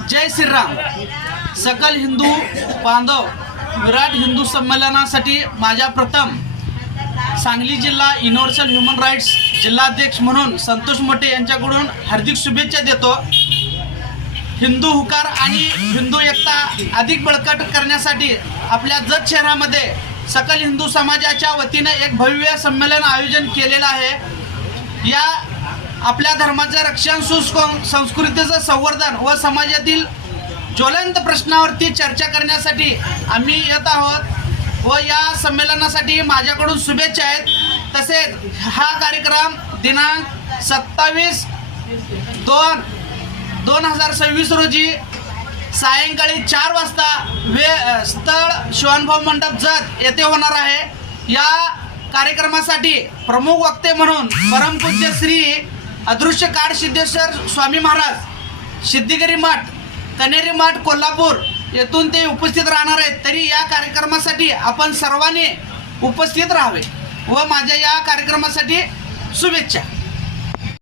जय श्रीराम. सकल हिंदू बांधव विराट हिंदू संमेलनासाठी माझ्या प्रथम सांगली जिल्हा युनिव्हर्सल ह्युमन राईट्स जिल्हाध्यक्ष म्हणून संतोष मोटे यांच्याकडून हार्दिक शुभेच्छा देतो. हिंदू हुकार आणि हिंदू एकता अधिक बळकट करण्यासाठी आपल्या जत शहरामध्ये सकल हिंदू समाजाच्या वतीने एक भव्य संमेलन आयोजन केलेलं आहे. या आपल्या धर्माचं रक्षण, संस्कृतीचं संवर्धन व समाजातील ज्वलंत प्रश्नावरती चर्चा करण्यासाठी आम्ही येत आहोत व या संमेलनासाठी माझ्याकडून शुभेच्छा आहेत. तसेच हा कार्यक्रम दिनांक 27/2/2026 रोजी सायंकाळी 4 वाजता स्थळ शिवानभाऊ मंडप जत येथे होणार आहे. या कार्यक्रमासाठी प्रमुख वक्ते म्हणून परमपूज्य श्री अदृश्य काळ सिद्धेश्वर स्वामी महाराज सिद्धिगिरी मठ कनेरी मठ कोल्हापूर येथून ते उपस्थित राहणार आहेत. तरी या कार्यक्रमासाठी आपण सर्वांनी उपस्थित राहावे व माझ्या या कार्यक्रमासाठी शुभेच्छा.